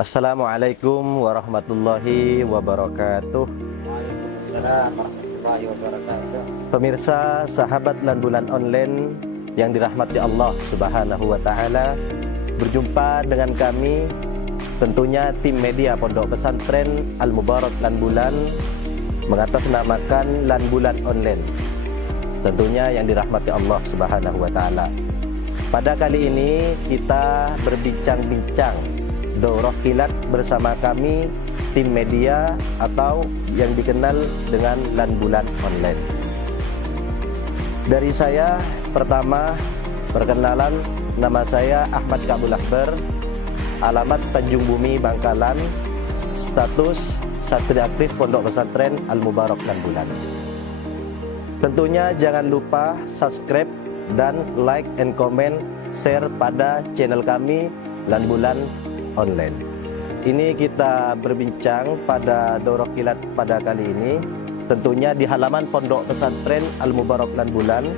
Assalamualaikum warahmatullahi wabarakatuh. Waalaikumsalam warahmatullahi wabarakatuh. Pemirsa, sahabat Lanbulan Online yang dirahmati Allah Subhanahu wa Ta'ala, berjumpa dengan kami, tentunya tim media Pondok Pesantren Al-Mubarak Lanbulan mengatasnamakan Lanbulan Online, tentunya yang dirahmati Allah Subhanahu wa Ta'ala. Pada kali ini kita berbincang-bincang Daurah Kilat bersama kami tim media atau yang dikenal dengan Lanbulan Online. Dari saya pertama, perkenalan, nama saya Ahmad Kabul Akbar, alamat Tanjung Bumi Bangkalan, status santri aktif Pondok Pesantren Al-Mubarak Lanbulan. Tentunya jangan lupa subscribe dan like and comment, share pada channel kami Lanbulan Online. Ini kita berbincang pada Daurah Kilat pada kali ini, tentunya di halaman Pondok Pesantren Al-Mubarak Lanbulan,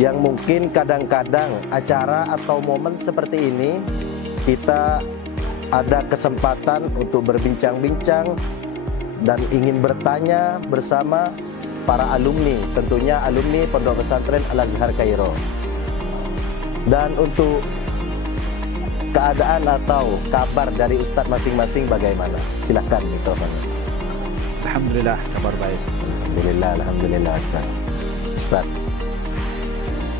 yang mungkin kadang-kadang acara atau momen seperti ini kita ada kesempatan untuk berbincang-bincang dan ingin bertanya bersama para alumni, tentunya alumni Pondok Pesantren Al-Azhar Kairo. Dan untuk keadaan atau kabar dari Ustadz masing-masing bagaimana? Silahkan mikrofon. Alhamdulillah, kabar baik. Alhamdulillah Ustadz.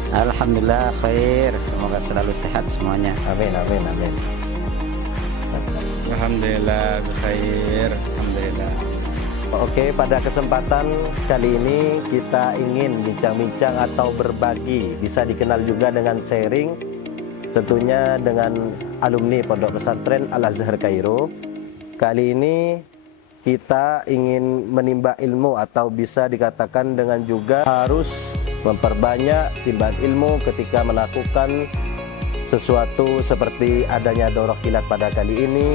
Alhamdulillah khair, semoga selalu sehat semuanya. Amin. Alhamdulillah khair, alhamdulillah. Oke, pada kesempatan kali ini kita ingin bincang-bincang atau berbagi, bisa dikenal juga dengan sharing, tentunya dengan alumni Pondok Pesantren Al-Azhar Kairo. Kali ini kita ingin menimba ilmu atau bisa dikatakan dengan juga harus memperbanyak timbangan ilmu ketika melakukan sesuatu seperti adanya Daurah Kilat pada kali ini.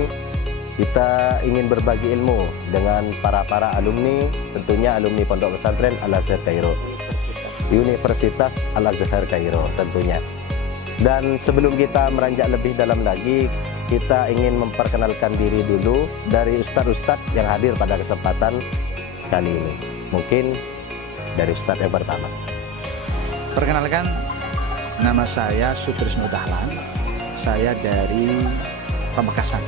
Kita ingin berbagi ilmu dengan para alumni, tentunya alumni Pondok Pesantren Al-Azhar Kairo, Universitas Al-Azhar Kairo tentunya. Dan sebelum kita meranjak lebih dalam lagi, kita ingin memperkenalkan diri dulu dari ustadz-ustadz yang hadir pada kesempatan kali ini. Mungkin dari ustadz yang pertama. Perkenalkan, nama saya Sutrisno Dahlan. Saya dari Pamekasan.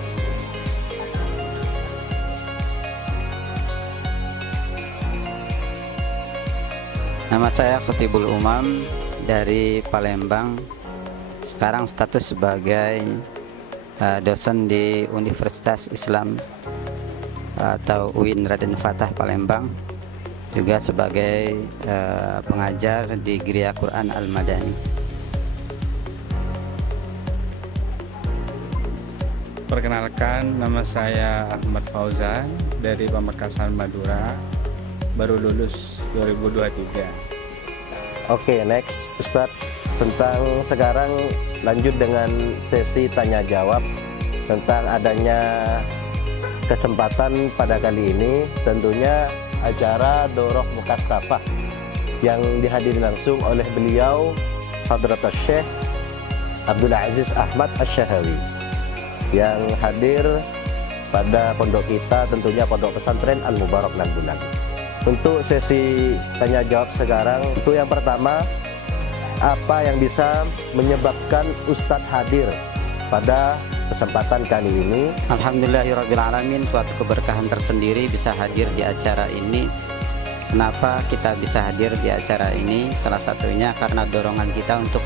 Nama saya Khotibul Umam dari Palembang. Sekarang status sebagai dosen di Universitas Islam atau UIN Raden Fatah Palembang, juga sebagai pengajar di Geria Quran Al-Madani. Perkenalkan, nama saya Ahmad Fauzan dari Pamekasan Madura, baru lulus 2023. Oke, next Ustadz, tentang sekarang lanjut dengan sesi tanya jawab tentang adanya kesempatan pada kali ini, tentunya acara Daurah Mukassafah yang dihadiri langsung oleh beliau Hadratus Syekh Abdul Aziz Ahmad Asy-Syahawi yang hadir pada pondok kita, tentunya Pondok Pesantren Al-Mubarak Lanbulan. Untuk sesi tanya jawab sekarang, untuk yang pertama, apa yang bisa menyebabkan Ustadz hadir pada kesempatan kali ini? Alhamdulillahirrabbilalamin, suatu keberkahan tersendiri bisa hadir di acara ini. Kenapa kita bisa hadir di acara ini? Salah satunya karena dorongan kita untuk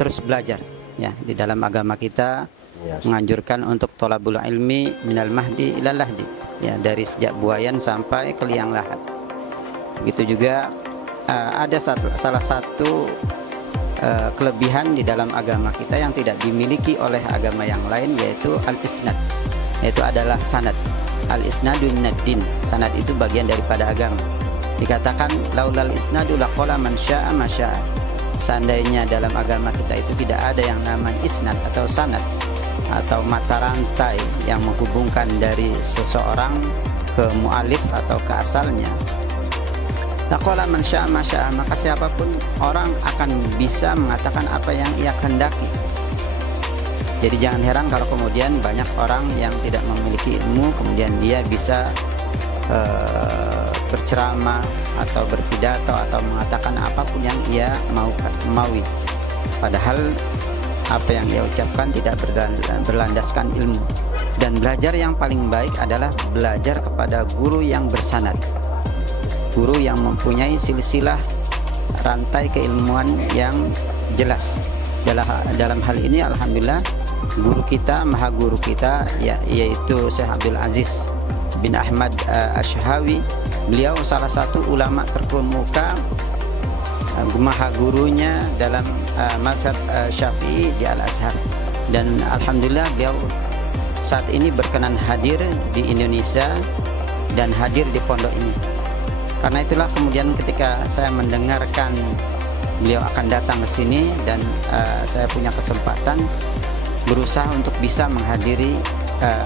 terus belajar ya di dalam agama kita. Menganjurkan untuk tolabul ilmi minal mahdi ilal lahdi, ya, dari sejak buayan sampai ke liang lahat. Begitu juga ada salah satu kelebihan di dalam agama kita yang tidak dimiliki oleh agama yang lain, yaitu al-isnad, yaitu adalah sanad. Al-isnadu minad din, sanad itu bagian daripada agama. Dikatakan laulal isnadu laqala man syaa ma syaa. Seandainya dalam agama kita itu tidak ada yang namanya isnad atau sanad, atau mata rantai yang menghubungkan dari seseorang ke mu'alif atau ke asalnya, laqala man syaa ma syaa, maka siapapun orang akan bisa mengatakan apa yang ia kehendaki. Jadi jangan heran kalau kemudian banyak orang yang tidak memiliki ilmu kemudian dia bisa berceramah atau berpidato atau mengatakan apapun yang ia maui. Padahal apa yang ia ucapkan tidak berlandaskan ilmu. Dan belajar yang paling baik adalah belajar kepada guru yang bersanad, guru yang mempunyai silsilah rantai keilmuan yang jelas. Dalam hal ini alhamdulillah guru kita, maha guru kita yaitu Syekh Abdul Aziz bin Ahmad Asy-Syahawi. Beliau salah satu ulama terkemuka, maha gurunya dalam mazhab Syafi'i di Al-Azhar. Dan alhamdulillah beliau saat ini berkenan hadir di Indonesia dan hadir di pondok ini. Karena itulah kemudian ketika saya mendengarkan beliau akan datang ke sini dan saya punya kesempatan berusaha untuk bisa menghadiri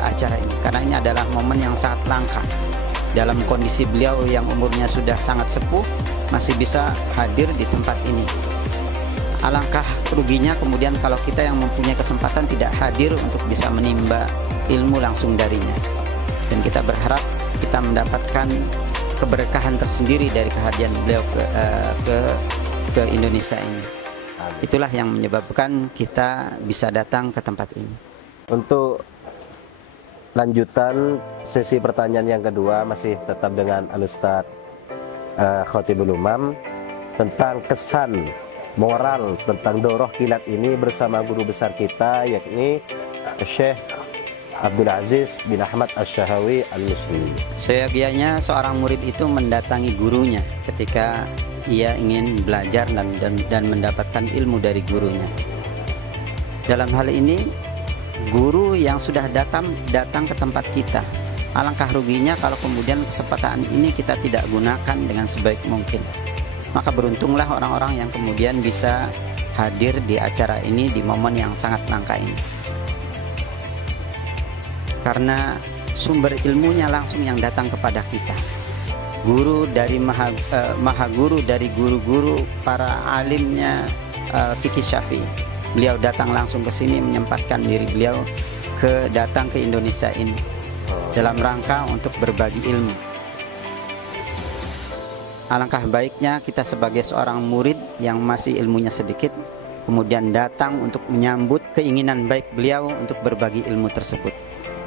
acara ini, karena ini adalah momen yang sangat langka. Dalam kondisi beliau yang umurnya sudah sangat sepuh masih bisa hadir di tempat ini. Alangkah ruginya kemudian kalau kita yang mempunyai kesempatan tidak hadir untuk bisa menimba ilmu langsung darinya. Dan kita berharap kita mendapatkan keberkahan tersendiri dari kehadiran beliau ke Indonesia ini. Itulah yang menyebabkan kita bisa datang ke tempat ini. Untuk lanjutan sesi pertanyaan yang kedua masih tetap dengan Al-Ustaz Khatibul Umam tentang kesan moral tentang daurah kilat ini bersama guru besar kita yakni Syekh Abdul Aziz bin Ahmad Asy-Syahawi Al-Misri. Seyogianya seorang murid itu mendatangi gurunya ketika ia ingin belajar dan mendapatkan ilmu dari gurunya. Dalam hal ini guru yang sudah datang ke tempat kita. Alangkah ruginya kalau kemudian kesempatan ini kita tidak gunakan dengan sebaik mungkin. Maka beruntunglah orang-orang yang kemudian bisa hadir di acara ini di momen yang sangat langka ini. Karena sumber ilmunya langsung yang datang kepada kita. Guru dari maha guru dari guru-guru para alimnya fikih Syafi'i. Beliau datang langsung ke sini menyempatkan diri beliau datang ke Indonesia ini dalam rangka untuk berbagi ilmu. Alangkah baiknya kita sebagai seorang murid yang masih ilmunya sedikit kemudian datang untuk menyambut keinginan baik beliau untuk berbagi ilmu tersebut.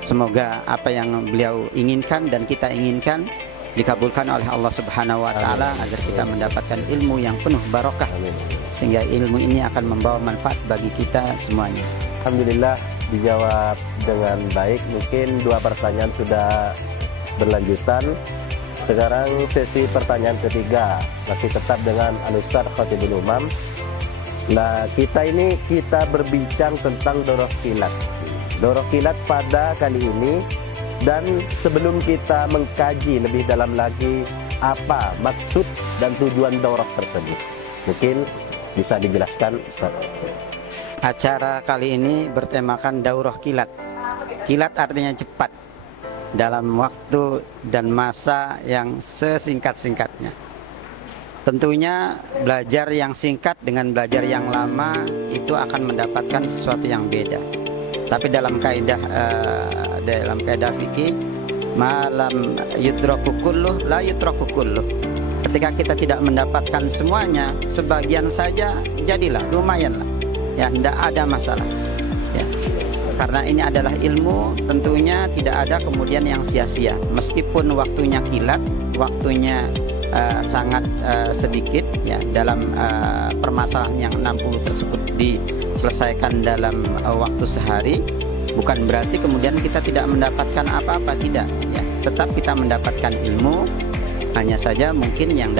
Semoga apa yang beliau inginkan dan kita inginkan dikabulkan oleh Allah Subhanahu wa taala agar kita mendapatkan ilmu yang penuh barokah sehingga ilmu ini akan membawa manfaat bagi kita semuanya. Alhamdulillah dijawab dengan baik. Mungkin dua pertanyaan sudah berlanjutan. Sekarang sesi pertanyaan ketiga masih tetap dengan Al-Ustaz Khatibul Umam. Nah, kita berbincang tentang daurah kilat. Daurah kilat pada kali ini. Dan sebelum kita mengkaji lebih dalam lagi apa maksud dan tujuan daurah tersebut, mungkin bisa dijelaskan Ustaz. Acara kali ini bertemakan daurah kilat. Kilat artinya cepat, dalam waktu dan masa yang sesingkat-singkatnya. Tentunya belajar yang singkat dengan belajar yang lama itu akan mendapatkan sesuatu yang beda. Tapi dalam kaidah fikih, malam yudraku kulluh la yutraku kulluh. Ketika kita tidak mendapatkan semuanya, sebagian saja jadilah, lumayanlah. Ya, tidak ada masalah. Ya. Karena ini adalah ilmu, tentunya tidak ada kemudian yang sia-sia. Meskipun waktunya kilat, waktunya sangat sedikit ya, dalam permasalahan yang 60 tersebut diselesaikan dalam waktu sehari, bukan berarti kemudian kita tidak mendapatkan apa-apa, tidak ya. Tetap kita mendapatkan ilmu, hanya saja mungkin yang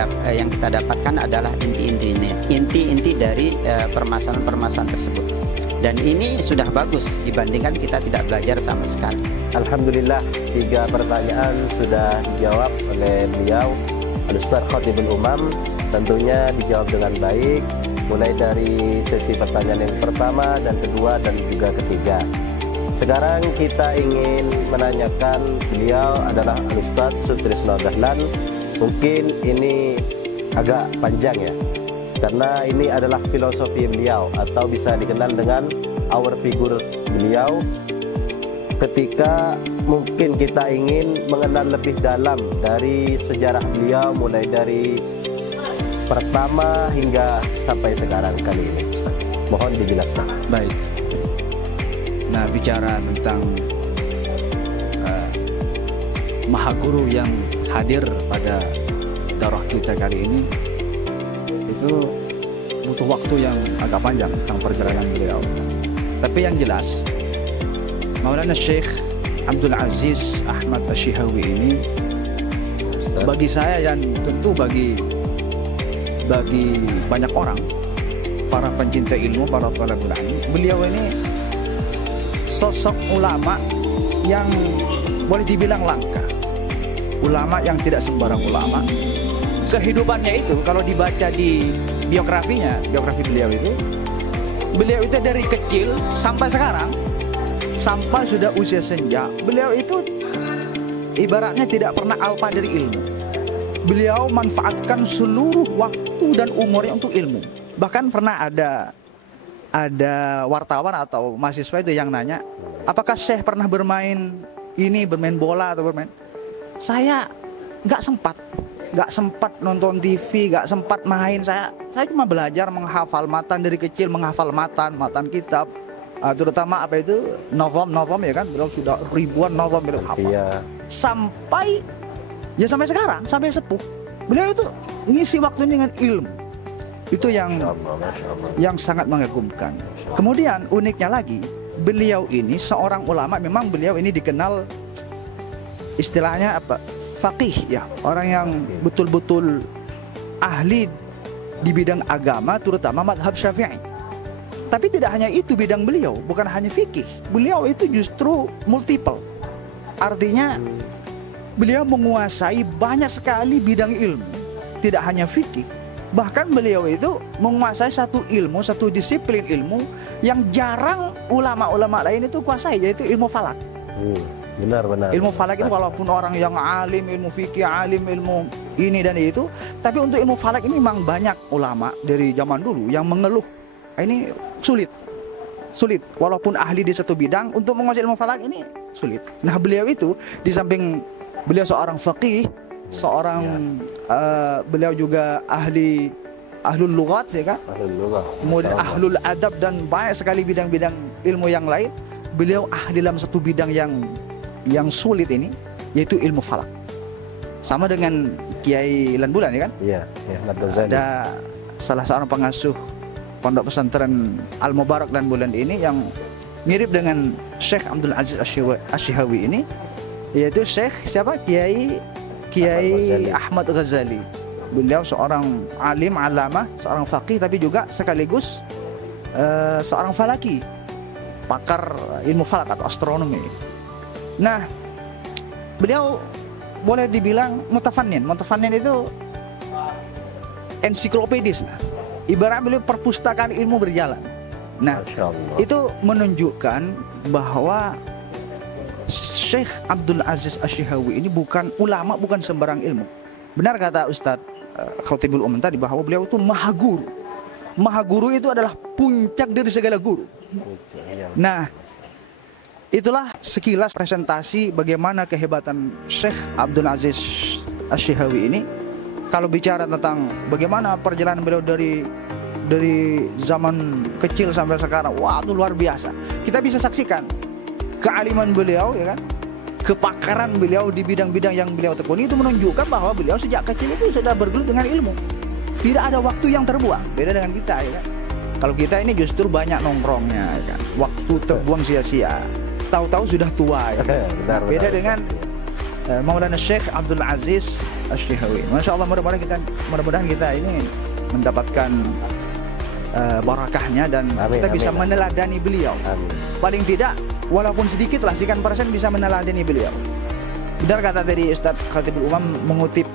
kita dapatkan adalah inti-inti dari permasalahan-permasalahan tersebut. Dan ini sudah bagus dibandingkan kita tidak belajar sama sekali. Alhamdulillah 3 pertanyaan sudah dijawab oleh beliau Al-Ustaz Khatibul Umam. Tentunya dijawab dengan baik, mulai dari sesi pertanyaan yang pertama dan kedua dan juga ketiga. Sekarang kita ingin menanyakan, beliau adalah Al-Ustaz Sutrisno Dahlan. Mungkin ini agak panjang ya, karena ini adalah filosofi beliau atau bisa dikenal dengan our figure beliau ketika mungkin kita ingin mengenal lebih dalam dari sejarah beliau, mulai dari pertama hingga sampai sekarang kali ini. Mohon dijelaskan. Baik. Nah, bicara tentang Maha Guru yang hadir pada daurah kita kali ini, itu butuh waktu yang agak panjang tentang perjalanan beliau. Tapi yang jelas, Maulana Syekh Abdul Aziz Ahmad Asy-Syihawi ini, bagi saya dan tentu bagi banyak orang, para pencinta ilmu, para thalabul ilmi, beliau ini sosok ulama yang boleh dibilang langka. Ulama yang tidak sembarang ulama. Kehidupannya itu kalau dibaca di biografinya, biografi beliau itu dari kecil sampai sekarang, sampai sudah usia senja, beliau itu ibaratnya tidak pernah alpa dari ilmu. Beliau manfaatkan seluruh waktu dan umurnya untuk ilmu. Bahkan pernah ada wartawan atau mahasiswa itu yang nanya, apakah Syekh pernah bermain bola atau bermain? Saya nggak sempat nonton TV, nggak sempat main. Saya cuma belajar menghafal matan dari kecil, menghafal matan kitab, terutama apa itu novum ya kan, beliau sudah ribuan novum beliau hafal. Iya. Sampai sekarang, sampai sepuh, beliau itu ngisi waktunya dengan ilmu. Itu yang sangat mengagumkan. Kemudian uniknya lagi, beliau ini seorang ulama, memang beliau ini dikenal istilahnya apa? Faqih ya, orang yang betul-betul ahli di bidang agama, terutama mazhab Syafi'i. Tapi tidak hanya itu bidang beliau, bukan hanya fikih. Beliau itu justru multiple. Artinya beliau menguasai banyak sekali bidang ilmu, tidak hanya fikih. Bahkan beliau itu menguasai satu ilmu, satu disiplin ilmu yang jarang ulama-ulama lain itu kuasai, yaitu ilmu falak. Benar. Ilmu falak itu walaupun orang yang alim, ilmu fikih, alim, ilmu ini dan itu, tapi untuk ilmu falak ini memang banyak ulama dari zaman dulu yang mengeluh, ini sulit. Walaupun ahli di satu bidang, untuk menguasai ilmu falak ini sulit. Nah, beliau itu di samping beliau seorang faqih, beliau juga ahlul lughat ya kan? Kemudian ahlul adab dan banyak sekali bidang-bidang ilmu yang lain. Beliau ahli dalam satu bidang yang sulit ini, yaitu ilmu falak. Sama dengan Kiai Lanbulan ya kan? Iya, ada salah seorang pengasuh pondok pesantren Al Mubarak Lanbulan ini yang mirip dengan Syekh Abdul Aziz Asy-Syihawi ini, yaitu Syekh siapa? Kiai Ahmad Ghazali. Beliau seorang alim, alamah, seorang faqih, tapi juga sekaligus seorang falaki, pakar ilmu falak atau astronomi. Nah, beliau boleh dibilang mutafannin. Mutafannin itu ensiklopedis. Ibarat beliau perpustakaan ilmu berjalan. Nah, itu menunjukkan bahwa Syekh Abdul Aziz Asy-Syihawi ini bukan ulama, bukan sembarang ilmu. Benar kata Ustadz Khatibul Umam tadi bahwa beliau itu maha guru. Maha guru itu adalah puncak dari segala guru. Nah, itulah sekilas presentasi bagaimana kehebatan Syekh Abdul Aziz Asy-Syihawi ini. Kalau bicara tentang bagaimana perjalanan beliau dari zaman kecil sampai sekarang, wah itu luar biasa. Kita bisa saksikan kealiman beliau ya kan, kepakaran beliau di bidang-bidang yang beliau tekuni, itu menunjukkan bahwa beliau sejak kecil itu sudah bergelut dengan ilmu. Tidak ada waktu yang terbuang, beda dengan kita ya kan. Kalau kita ini justru banyak nongkrongnya ya kan, waktu terbuang sia-sia. Tahu-tahu sudah tua ya. Beda dengan Maulana Syekh Abdul Aziz Asy-Syihawi. Masya Allah, mudah-mudahan kita ini mendapatkan barakahnya dan kita bisa meneladani beliau. Paling tidak walaupun sedikit lah, sekian persen bisa meneladani beliau. Benar kata tadi Ustadz Khatibul Umam mengutip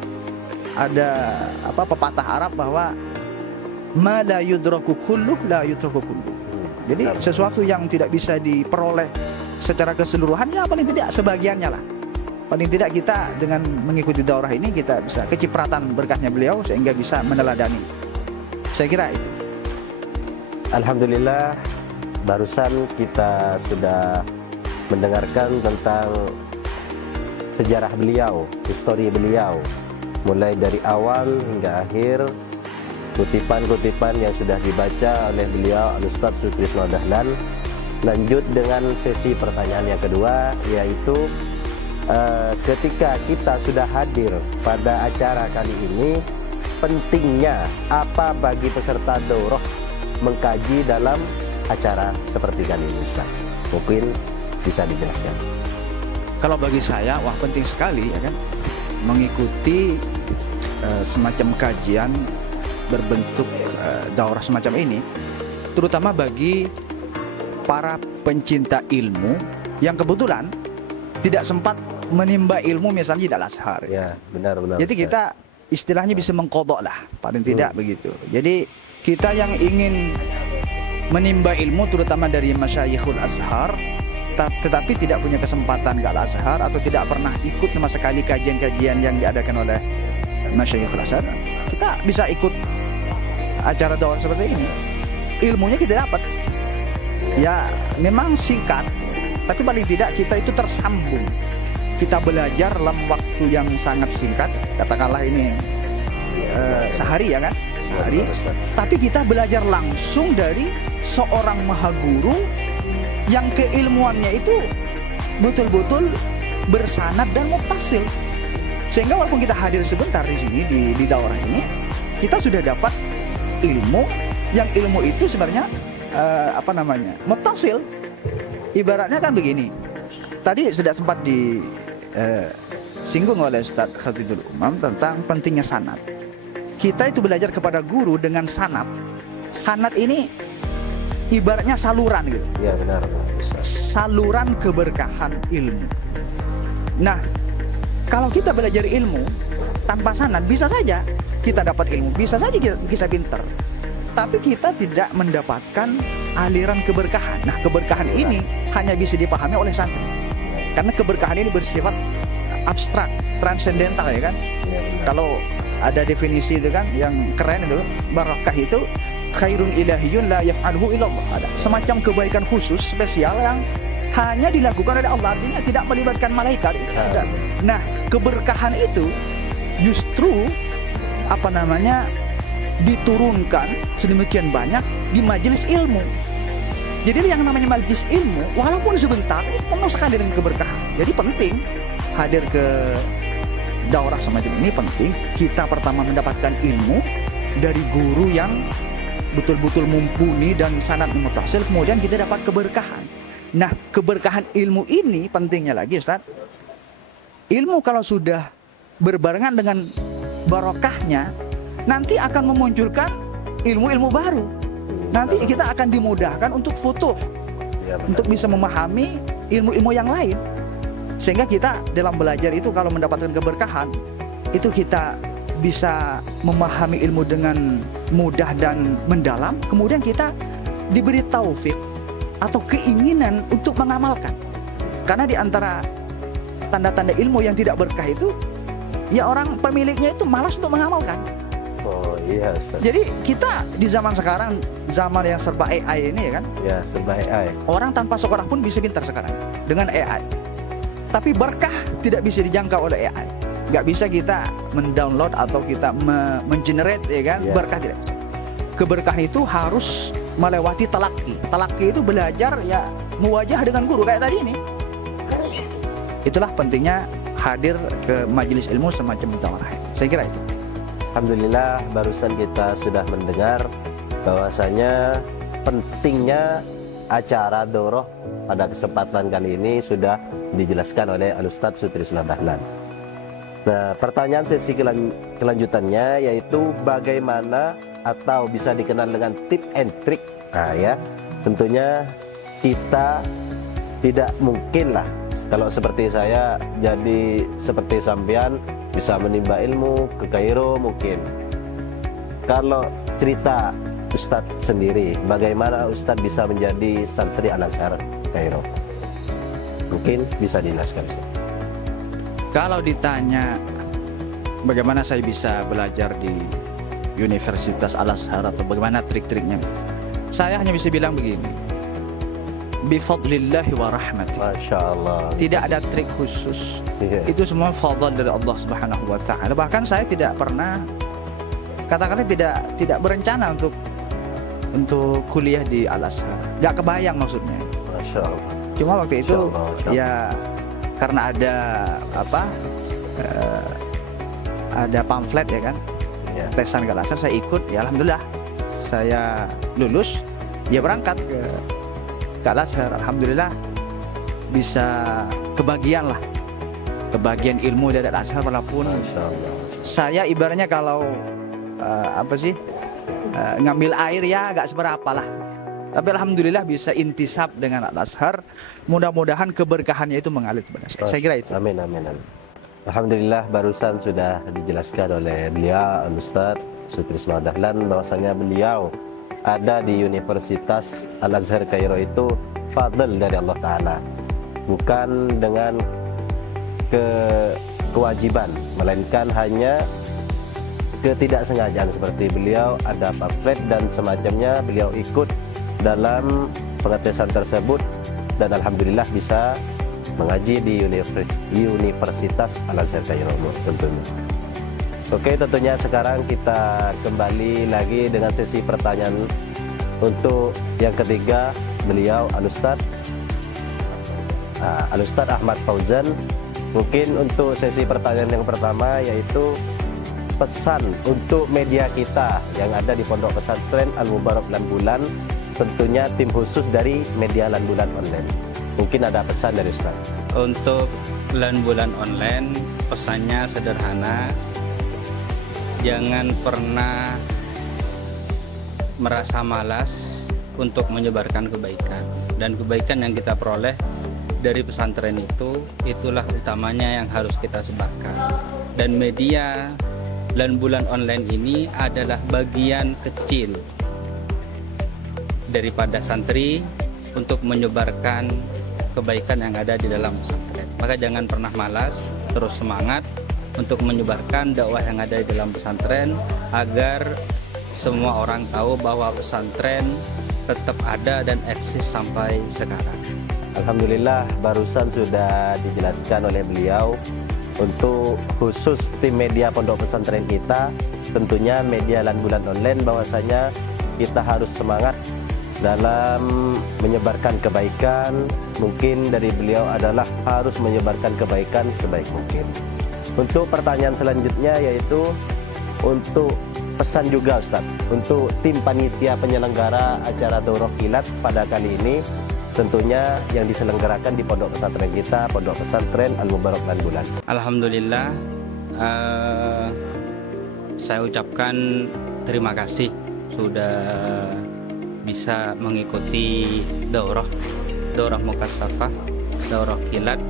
ada pepatah Arab bahwa ma la yudraku kulluh la yutraku kulluh. Jadi sesuatu yang tidak bisa diperoleh secara keseluruhan, ya paling tidak sebagiannya lah. Paling tidak kita dengan mengikuti daurah ini kita bisa kecipratan berkahnya beliau sehingga bisa meneladani. Saya kira itu. Alhamdulillah, barusan kita sudah mendengarkan tentang sejarah beliau, histori beliau, mulai dari awal hingga akhir, kutipan-kutipan yang sudah dibaca oleh beliau Al-Ustadz Sutrisno Dahlan. Lanjut dengan sesi pertanyaan yang kedua, yaitu ketika kita sudah hadir pada acara kali ini, pentingnya apa bagi peserta daurah mengkaji dalam acara seperti kali ini, Ustaz? Mungkin bisa dijelaskan. Kalau bagi saya, wah penting sekali ya kan, mengikuti semacam kajian berbentuk daurah semacam ini, terutama bagi para pencinta ilmu yang kebetulan tidak sempat menimba ilmu misalnya di Al-Azhar. Ya, benar-benar. Jadi kita istilahnya bisa mengkodok lah, paling tidak begitu. Jadi kita yang ingin menimba ilmu terutama dari Masyayikhul Azhar, tetapi tidak punya kesempatan ke Al-Azhar atau tidak pernah ikut sama sekali kajian-kajian yang diadakan oleh Masyayikhul Azhar, kita bisa ikut acara daurah seperti ini. Ilmunya kita dapat. Ya, memang singkat, tapi paling tidak kita itu tersambung. Kita belajar dalam waktu yang sangat singkat, katakanlah ini sehari ya kan? Sehari. Tapi kita belajar langsung dari seorang maha guru yang keilmuannya itu betul-betul bersanad dan muttasil. Sehingga walaupun kita hadir sebentar di sini di daurah ini, kita sudah dapat ilmu yang ilmu itu sebenarnya muttasil. Ibaratnya kan begini. Tadi sudah sempat disinggung oleh Ustaz Khatibul Umam tentang pentingnya sanad. Kita itu belajar kepada guru dengan sanad. Sanad ini ibaratnya saluran gitu. Ya, benar. Saluran keberkahan ilmu. Nah, kalau kita belajar ilmu tanpa sanad, bisa saja kita dapat ilmu, bisa saja kita bisa pintar, tapi kita tidak mendapatkan aliran keberkahan. Nah, keberkahan ini hanya bisa dipahami oleh santri, karena keberkahan ini bersifat abstrak, transendental ya kan. Kalau ada definisi itu kan yang keren itu, barakah itu khairun ilahiyun la yaf'alhu illallah. Ada semacam kebaikan khusus spesial yang hanya dilakukan oleh Allah, artinya tidak melibatkan malaikat. Ada. Nah, keberkahan itu justru diturunkan sedemikian banyak di majelis ilmu. Jadi yang namanya majelis ilmu walaupun sebentar penuh sekali dengan keberkahan. Jadi penting hadir ke daurah semacam ini, penting kita pertama mendapatkan ilmu dari guru yang betul-betul mumpuni dan sanad muttasil, kemudian kita dapat keberkahan. Nah, keberkahan ilmu ini pentingnya lagi, Ustaz. Ilmu kalau sudah berbarengan dengan barokahnya, nanti akan memunculkan ilmu-ilmu baru. Nanti kita akan dimudahkan untuk futuh, untuk bisa memahami ilmu-ilmu yang lain. Sehingga kita dalam belajar itu kalau mendapatkan keberkahan, itu kita bisa memahami ilmu dengan mudah dan mendalam. Kemudian kita diberi taufik atau keinginan untuk mengamalkan. Karena di antara tanda-tanda ilmu yang tidak berkah itu, ya orang pemiliknya itu malas untuk mengamalkan. Oh iya, Ustaz. Jadi kita di zaman sekarang, zaman yang serba AI ini ya kan. Ya, serba AI. Orang tanpa sekolah pun bisa pintar sekarang dengan AI. Tapi berkah tidak bisa dijangkau oleh AI. Nggak bisa kita mendownload atau kita mengenerate ya kan, berkah tidak bisa. Keberkahan itu harus melewati talaki. Talaki itu belajar ya muwajah dengan guru kayak tadi ini. Itulah pentingnya hadir ke majelis ilmu semacam daurah. Saya kira itu. Alhamdulillah, barusan kita sudah mendengar bahwasanya pentingnya acara daurah pada kesempatan kali ini sudah dijelaskan oleh Al-Ustadz Sutrisno Dahlan. Nah, pertanyaan sesi kelanjutannya yaitu bagaimana atau bisa dikenal dengan tip and trick. Nah ya, tentunya kita tidak mungkin lah kalau seperti saya jadi seperti sampean bisa menimba ilmu ke Kairo mungkin. Kalau cerita Ustadz sendiri, bagaimana Ustadz bisa menjadi santri Al-Azhar Kairo? Mungkin bisa dijelaskan, Ustadz. Kalau ditanya bagaimana saya bisa belajar di Universitas Al-Azhar atau bagaimana trik-triknya, saya hanya bisa bilang begini. bifadlillahi wa rahmatih. Masya Allah. Tidak ada trik khusus. Iya. Itu semua fadl dari Allah Subhanahu wa taala. Bahkan saya tidak pernah, katakanlah tidak berencana untuk kuliah di Al-Azhar. Gak kebayang maksudnya. Masya Allah. Cuma waktu itu Masya Allah. ya karena ada ada pamflet ya kan, Ya. tesan ke Al-Azhar, saya ikut. Ya alhamdulillah saya lulus. Ya berangkat ke Al-Azhar. Alhamdulillah bisa kebagian ilmu dari Al-Azhar. Walaupun Masya Allah. saya ibaratnya kalau ngambil air ya agak seberapa lah. Tapi alhamdulillah bisa intisab dengan Al-Azhar. Mudah-mudahan keberkahannya itu mengalir kepada saya. Saya kira itu. Amin, amin, amin. Alhamdulillah barusan sudah dijelaskan oleh beliau Al-Ustaz Sutrisno Dahlan bahwasanya beliau ada di Universitas Al-Azhar Kairo itu fadl dari Allah Ta'ala, bukan dengan kewajiban, melainkan hanya ketidaksengajaan. Seperti beliau ada pamflet dan semacamnya, beliau ikut dalam pengetesan tersebut dan alhamdulillah bisa mengaji di Universitas Al-Azhar Kairo tentunya. Oke, tentunya sekarang kita kembali lagi dengan sesi pertanyaan untuk yang ketiga, beliau Al-Ustaz Ahmad Fauzan. Mungkin untuk sesi pertanyaan yang pertama yaitu pesan untuk media kita yang ada di Pondok Pesantren Al-Mubarak Lanbulan, tentunya tim khusus dari media Lanbulan Online. Mungkin ada pesan dari Ustaz. Untuk Lanbulan Online, pesannya sederhana. Jangan pernah merasa malas untuk menyebarkan kebaikan. Dan kebaikan yang kita peroleh dari pesantren itulah utamanya yang harus kita sebarkan. Dan media Lanbulan Online ini adalah bagian kecil daripada santri untuk menyebarkan kebaikan yang ada di dalam pesantren. Maka jangan pernah malas, terus semangat untuk menyebarkan dakwah yang ada di dalam pesantren agar semua orang tahu bahwa pesantren tetap ada dan eksis sampai sekarang. Alhamdulillah barusan sudah dijelaskan oleh beliau untuk khusus tim media Pondok Pesantren kita, tentunya media Lanbulan Online, bahwasanya kita harus semangat dalam menyebarkan kebaikan. Mungkin dari beliau adalah harus menyebarkan kebaikan sebaik mungkin. Untuk pertanyaan selanjutnya yaitu untuk pesan juga Ustaz untuk tim panitia penyelenggara acara Daurah Kilat pada kali ini, tentunya yang diselenggarakan di Pondok Pesantren kita, Pondok Pesantren Al-Mubarak Lanbulan. Alhamdulillah, saya ucapkan terima kasih sudah bisa mengikuti daurah mukassafah, daurah kilat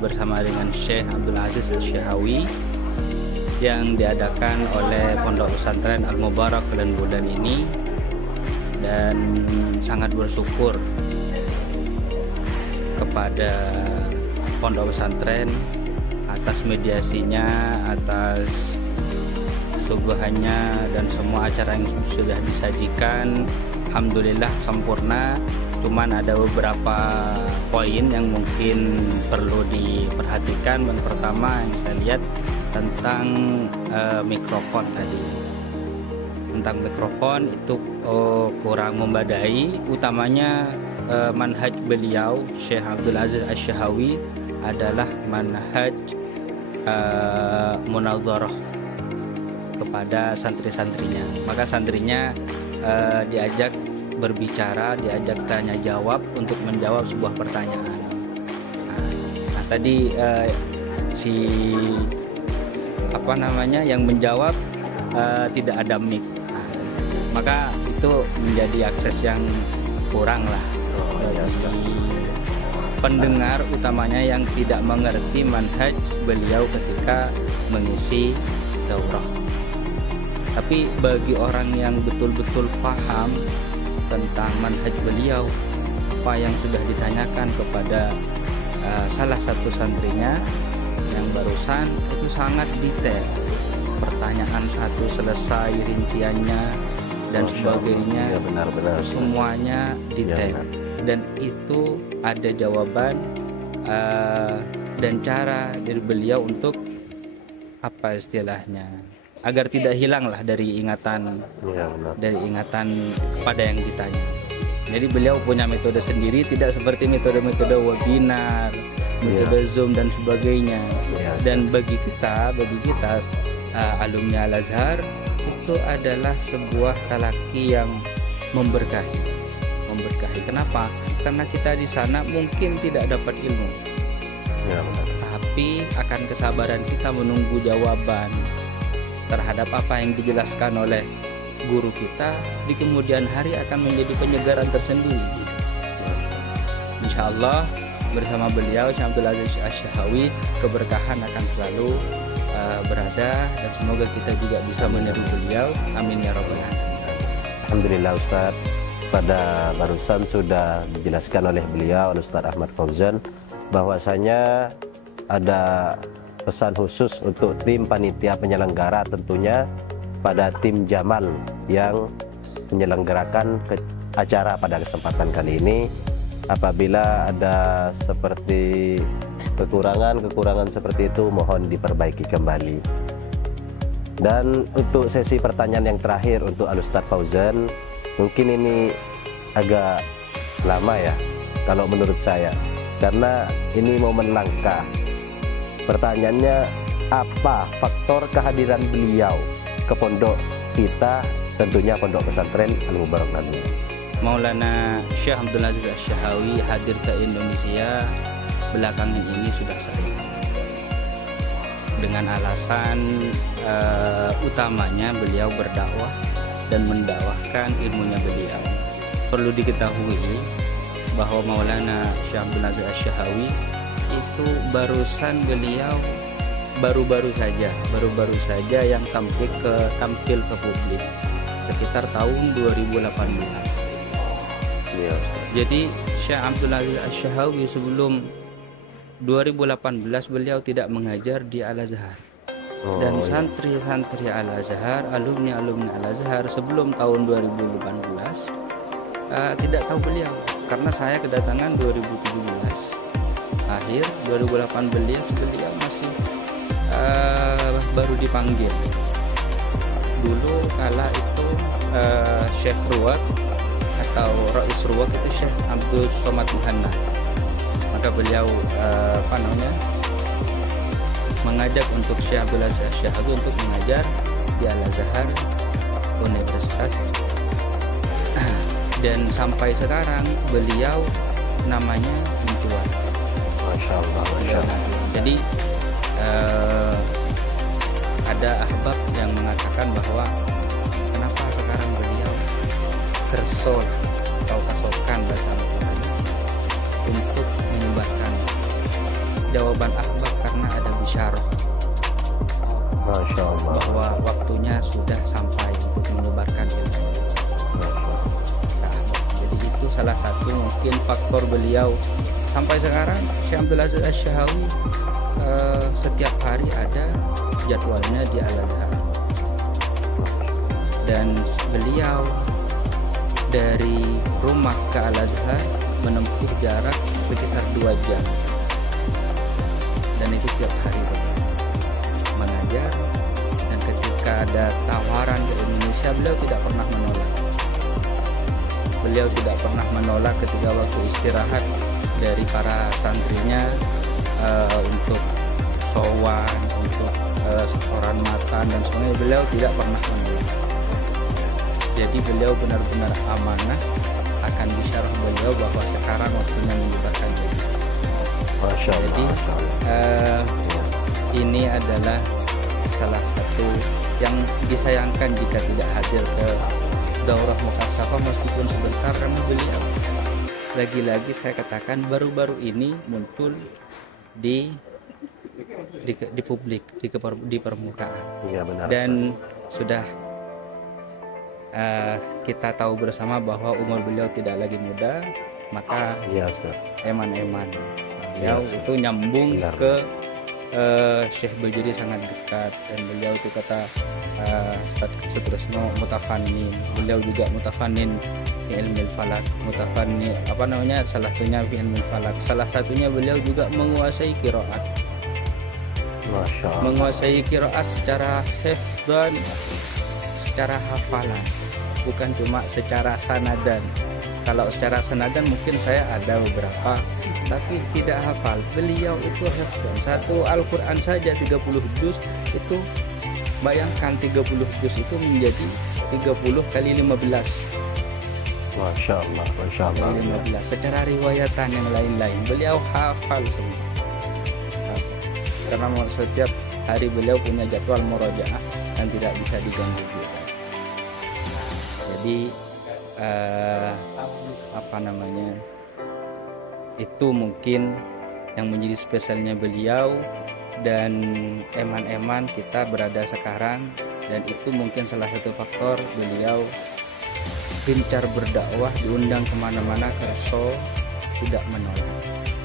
bersama dengan Syekh Abdul Aziz Al-Syahawi yang diadakan oleh Pondok Pesantren Al-Mubarak Lanbulan ini, dan sangat bersyukur kepada Pondok Pesantren atas mediasinya, atas suguhannya, dan semua acara yang sudah disajikan alhamdulillah sempurna. Cuman ada beberapa poin yang mungkin perlu diperhatikan. Yang pertama yang saya lihat tentang mikrofon tadi. Tentang mikrofon itu kurang memadai, utamanya manhaj beliau Syekh Abdul Aziz Al-Syahawi adalah manhaj munazarah kepada santri-santrinya. Maka santrinya diajak berbicara, diajak tanya jawab untuk menjawab sebuah pertanyaan. Nah tadi yang menjawab tidak ada mic, maka itu menjadi akses yang kurang lah bagi pendengar, utamanya yang tidak mengerti manhaj beliau ketika mengisi daurah. Tapi bagi orang yang betul-betul paham tentang manhaj beliau, apa yang sudah ditanyakan kepada salah satu santrinya yang barusan itu sangat detail. Pertanyaan satu selesai, rinciannya dan sebagainya, ya, benar-benar semuanya detail. ya, dan itu ada jawaban dan cara dari beliau untuk apa istilahnya, agar tidak hilanglah dari ingatan pada yang ditanya. Jadi beliau punya metode sendiri, tidak seperti metode-metode webinar, metode Zoom dan sebagainya. Dan bagi kita alumni Al-Azhar itu adalah sebuah talaki yang memberkahi. Kenapa? Karena kita di sana mungkin tidak dapat ilmu, tapi akan kesabaran kita menunggu jawaban terhadap apa yang dijelaskan oleh guru kita di kemudian hari akan menjadi penyegaran tersendiri. Insya Allah bersama beliau Syekh Abdul Aziz Asy-Syahawi keberkahan akan selalu berada, dan semoga kita juga bisa meniru beliau. Amin ya rabbal alamin. Alhamdulillah Ustaz, pada barusan sudah dijelaskan oleh beliau Ustaz Ahmad Fauzan bahwasanya ada pesan khusus untuk tim panitia penyelenggara, tentunya pada tim Jamal yang menyelenggarakan acara pada kesempatan kali ini. Apabila ada seperti kekurangan seperti itu, mohon diperbaiki kembali. Dan untuk sesi pertanyaan yang terakhir untuk Al-Ustaz Fauzan, mungkin ini agak lama ya kalau menurut saya, karena ini momen langka. Pertanyaannya, apa faktor kehadiran beliau ke pondok kita, tentunya pondok pesantren Al-Mubarak Nabi? Maulana Syekh Abdul Aziz Asy-Syahawi hadir ke Indonesia belakangan ini sudah sering, dengan alasan utamanya beliau berdakwah dan mendakwahkan ilmunya beliau. Perlu diketahui bahwa Maulana Syekh Abdul Aziz Asy-Syahawi itu beliau baru-baru saja yang tampil ke publik sekitar tahun 2018. Jadi Syekh Abdul Aziz Asy-Syahawi sebelum 2018 beliau tidak mengajar di Al-Azhar. Dan santri-santri Al-Azhar, alumni Al-Azhar sebelum tahun 2018 tidak tahu beliau, karena saya kedatangan 2017 akhir 2018 beliau masih baru dipanggil. Dulu kala itu Syekh Ruwat atau Rais Ruwat itu Syekh Abdul Somad Muhanna, maka beliau mengajak untuk Syekh Abdul Aziz Asy-Syahawi untuk mengajar di Al-Azhar Universitas, dan sampai sekarang beliau namanya mencuat. Masya Allah. Jadi ada ahbab yang mengatakan bahwa kenapa sekarang beliau kersol atau kasokan bahasa Arab untuk menyebarkan. Jawaban ahbab karena ada bisyarah, Masya Allah, bahwa waktunya sudah sampai untuk menyebarkan ilmu. Jadi itu salah satu mungkin faktor beliau sampai sekarang. Syekh Abdul Aziz Asy-Syahawi setiap hari ada jadwalnya di Al-Azhar, dan beliau dari rumah ke Al-Azhar menempuh jarak sekitar 2 jam, dan itu tiap hari mengajar. Dan ketika ada tawaran ke Indonesia, beliau tidak pernah menolak. Beliau tidak pernah menolak ketika waktu istirahat dari para santrinya untuk sowan, untuk setoran makan dan sebagainya, beliau tidak pernah menolak. Jadi beliau benar-benar amanah akan bisyarah beliau bahwa sekarang waktunya menyebarkan diri. Masya Allah. Jadi ini adalah salah satu yang disayangkan jika tidak hadir ke daurah mukasyafah meskipun sebentar, karena beliau lagi-lagi saya katakan baru-baru ini muncul di publik, di permukaan. Iya, benar. Dan sudah kita tahu bersama bahwa umur beliau tidak lagi muda, maka Iya, Ustaz. eman-eman beliau itu nyambung Benar. ke Syekh Bajuri sangat dekat, dan beliau itu kata Ustaz Sutresno mutafannin, beliau juga mutafannin fi ilmil falak, mutafanni salah satunya fi ilmil falak. Salah satunya beliau juga menguasai qiraat. Masya Allah. Menguasai qiraat secara hifdzan, secara hafalan, bukan cuma secara sanadan. Kalau secara sanadan mungkin saya ada beberapa, tapi tidak hafal. Beliau itu hafal satu Al-Quran saja 30 juz itu, bayangkan 30 juz itu menjadi 30 kali 15. Masya Allah, Masya Allah. 15. Secara riwayatan yang lain-lain beliau hafal semua. Karena setiap hari beliau punya jadwal murojaah dan tidak bisa diganggu juga. Jadi itu mungkin yang menjadi spesialnya beliau, dan eman-eman kita berada sekarang, dan itu mungkin salah satu faktor beliau gencar berdakwah, diundang kemana-mana kerso tidak menolak.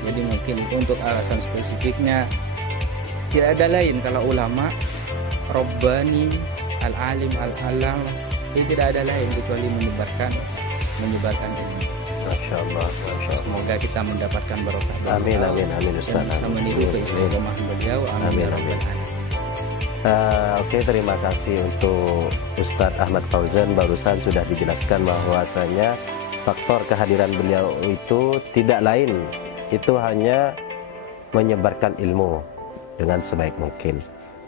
Jadi mungkin untuk alasan spesifiknya tidak ada lain, kalau ulama Rabbani, al-alim, al-alam, itu tidak ada lain kecuali menyebarkan ini. Masya Allah, Masya Allah. Semoga kita mendapatkan barokah. Amin, amin, amin Ustaz. Dan bisa meniru keistiqomahan beliau. Amin, amin. Oke, terima kasih untuk Ustadz Ahmad Fauzan. Barusan sudah dijelaskan bahwasanya faktor kehadiran beliau itu tidak lain, itu hanya menyebarkan ilmu dengan sebaik mungkin.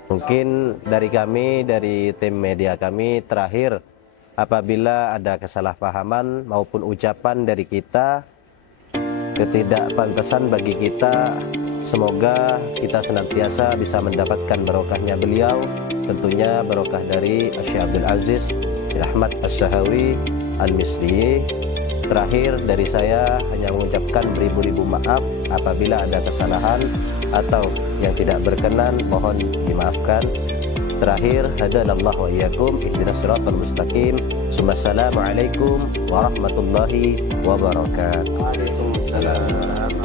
Mungkin dari kami, dari tim media kami, terakhir, apabila ada kesalahpahaman maupun ucapan dari kita, ketidakpantasan bagi kita, semoga kita senantiasa bisa mendapatkan barokahnya beliau, tentunya barokah dari Syekh Abdul Aziz bin Ahmad As-Sahawi Al-Misri. Terakhir dari saya hanya mengucapkan beribu-ribu maaf apabila ada kesalahan atau yang tidak berkenan, mohon dimaafkan. Terakhir, hadanallahu wa iyyakum ihdinas siratal mustaqim. Assalamualaikum warahmatullahi wabarakatuh. Waalaikumsalam.